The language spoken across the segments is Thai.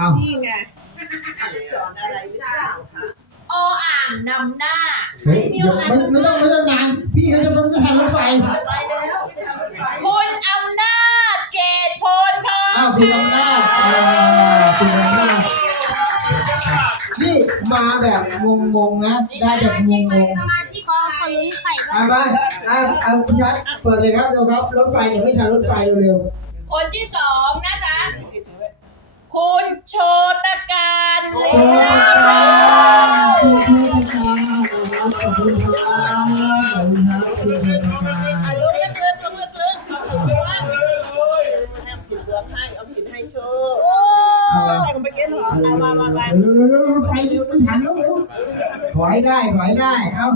อ้าวนี่ไงอักษรอะไรหรือเปล่าคะโออ่างนำหน้า เฮ้ยเดี๋ยวไม่ไม่ต้องไม่ต้องนาน พี่เขาจะไม่ทันรถไฟ ไปแล้วคุณอำนาจเกตโพนทองอ้าวคุณอำนาจอ่าคุณอำนาจนี่มาแบบงงๆนะ ได้แบบงงสมาชิกขอขอลุ้นไข่ๆบ้าอ่างไปอ่าเอาพี่ชัดเปิดเลยครับเดี๋ยวครับรถไฟเดี๋ยวไม่ทันรถไฟเร็วคนที่สองนะคะ อยได้ถอยได้ เอ้า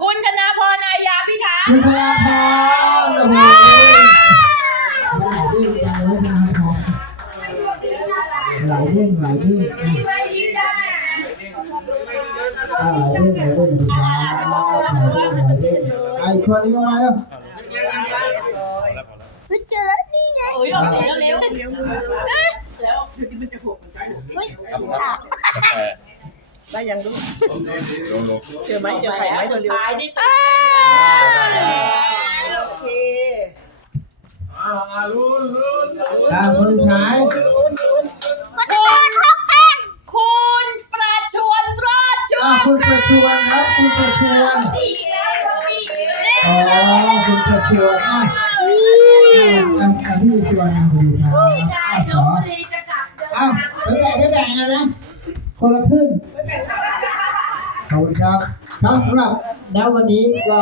คุณธนาพรอายาพิทักษ์คุณพลาพรโอ้โหไหลเด้งจังเลยนะพรไหลเด้งไหลเด้งมีใครยิ้มได้อ่าไหลเด้งไหลเด้งดีครับไหลเด้งไหลเด้งไอ้คนนี้มาแล้วเฮ้ยเจอแล้วนี่ไงเอ้ยเอาเสียเร็วเลี้ยงมือแล้วที่มันจะหกมันจะหกเฮ้ยอะ ได้ยังลูกลงลงเจอไหมเจอไข่ไหมสุดเร็วท้ายนี่อ่าๆโอเคอ่าคนสุดท้ายลุ้นลุ้นคนที่ตัวท็อปแพงคุณประชวนรอดช่วอ่างคุณประชวนครับ คุณประชวนดีแล้วดีอ๋อคุณประชวนอะอ่าอ่าพี่ประชวนสวัสดีครับพี่ชายอะลขบอบุรีจะกลับเดินอ้าวทางไม่แบ่งไม่แบ่งกันนะ คนละครึ่งไม่แบ่งกันขอบคุณครับครับสำหรับแล้ววันนี้ก็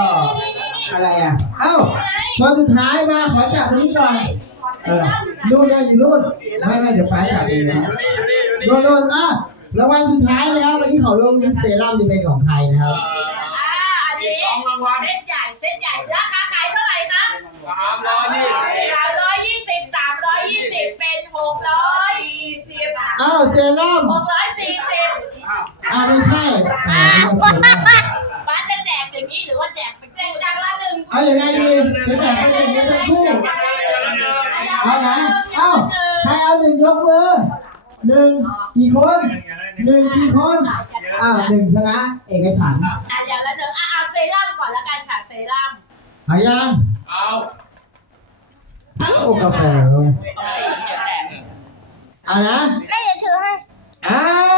อะไรอะ เอ้าตอนสุดท้ายมาขอจับคนนี้ก่อนเออนู่นนะอยู่นู่นไม่ไม่เดี๋ยวฟ้าจับเองนะนู่นนู่นอะรางวัลสุดท้ายนะครับ วันนี้ขอลงเซรั่มจะเป็นของใครนะครับอ่าอันนี้เซ็ตใหญ่เซ็ตใหญ่ราคาขายเท่าไหร่คะสามร้อยยี่สิบสามร้อยยี่สิบเป็นหกร้อยสี่สิบอ้าวเซรั่มหกร้อยสี่สิบอ้าว ไม่ใช่อ่าเซรั่มป้าจะแจกอย่างนี้หรือว่าแจกเป็นแจกอย่างละหนึ่งเอาอย่างไงดีจะแจกให้เป็นเป็นคู่เอาไหนเอ้าใครเอาหนึ่งยกมือหนึ่งกี่คนหนึ่งกี่คนอ้าวหนึ่งชนะ เอกฉันท์อะอย่างละหนึ่งอะเอาเซรั่มก่อนละกันค่ะเซรั่มหายังเอาโอ้กาแฟเลยเอาสีเขียวแดงเอานะแม่เดี๋ยวถือให้อ่าอะ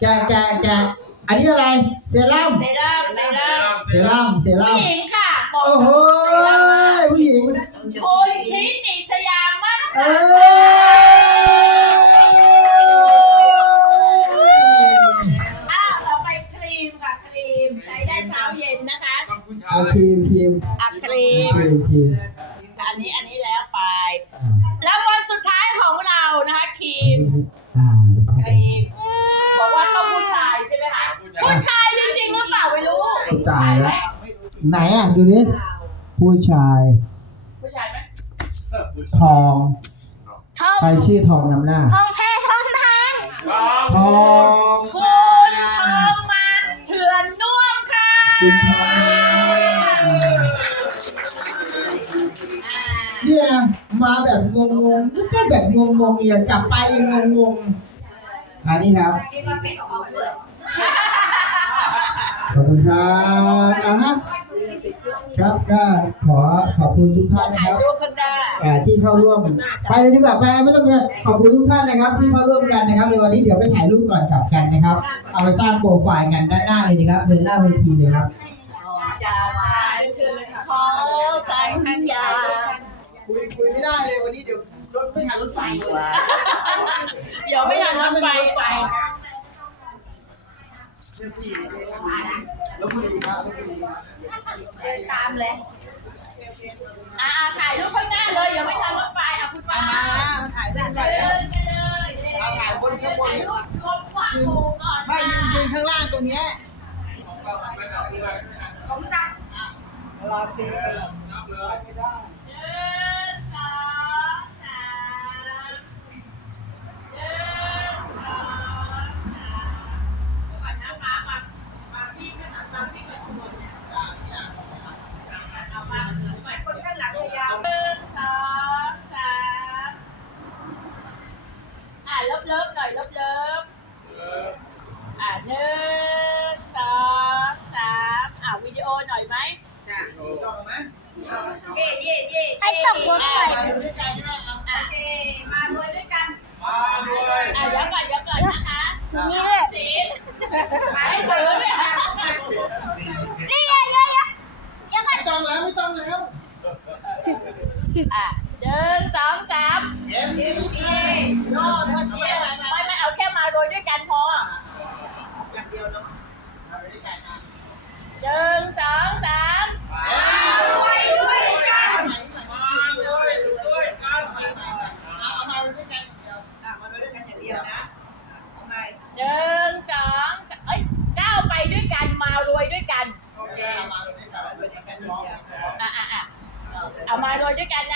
แจกแจกแจกอันนี้อะไร เซรั่ม เซรั่มเซรั่มเซรั่ม เซรั่ผู้ม หญิงค่ะบอกโอ้โหผู้หญิงคุณทิติชยามั่นเอสังอ อ้าวต่อไปครีมค่ะครีมใช้ได้เช้าเย็นนะคะเอาครีมครีมอะครีมครีมครีมอันนี้อันนี้แล้วไป แล้ววันสุดท้ายของเรานะคะครีมอ่าครีม ตายแล้ว ไหนอะดูดิผู้ชายผู้ชายไหมทองทองใครชื่อทองนำหน้า ทองแพงทองแพงทองคุณทองมาเถื่อนน่วมค่ะคุณทองเนี่ยมาแบบงงๆไม่ใช่แบบงงๆเนี่ยกลับไปยังงงๆอันนี้ครับ ขอบคุณครับอะฮะครับก็ขอขอบคุณทุกท่านนะถ่าคยรับรูปข้างหน้าเอ่อที่เข้าร่วม ไปเลยดีกว่าไปไม่ต้องเลยขอบคุณทุกท่านนะครับ ที่เข้าร่วมกันนะครับในวันนี้เดี๋ยวไปถ่ายรูปก่อนกลับกันนะครับ เอาไปสร้างโปรไฟล์กันด้านหน้าเลยนะครับ เดินหน้าเวทีเลยครับ จะมาเชิญเลยค่ะขอสัญญาคุยคุยไม่ได้เลยวันนี้เดี๋ยวรถไม่ทันรถไฟเลย เดี๋ยวไม่ทันรถไฟไฟ แล้วคุยดีครับตามเลย อ่าถ่ายรูปข้างหน้าเลยเดี๋ยวไม่ทันรถไฟอะคุณป้ามามาถ่ายรูปเลก่อนยเร็วเลยเอาถ่ายบนข้างบนถ่ายเนี่ยรูปรวมขวางหมู่ก่อนไม่ยืนยืนข้างล่างตรงเนี้ยผมสั่งเวลาตีหนึ่งสอง เลิฟหน่อยเลิฟเลิฟอ่าหนึ่งสองสามอ่าวิดีโอหน่อยไหมจ้ะต่อไหมเย่เย่เย่ให้ตกรถไกันนะอยมารวยด้วยกันมาด้วยอ่าเดี๋ยวก่อนเดี๋ยวก่อนนะคะถึงนี่เลยมาให้เธอด้วยค่ะนี่เย่เย่เยอะไม่ต้องแล้วไม่ต้องแล้วอะ หนึ่งสองสามเอ็มเอ็มเอโน่นคนเดีไม่ไม่เอาแค่มารวยด้วยกันพออย่างเดียวเนาะหนึ่งสองสามรวยด้วยกันเอามาด้วยกันอย่างเดียวอะมาด้วยกันอย่างเดียวนะทำไมหนึ่งสองสามเอ้ยก้าวไปด้วยกันมารวยด้วยกันโอเคเอามาด้วยกันรวยด้วยกันอย่างเดียวอะอะอะเอามารวยด้วยกันนะ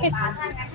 对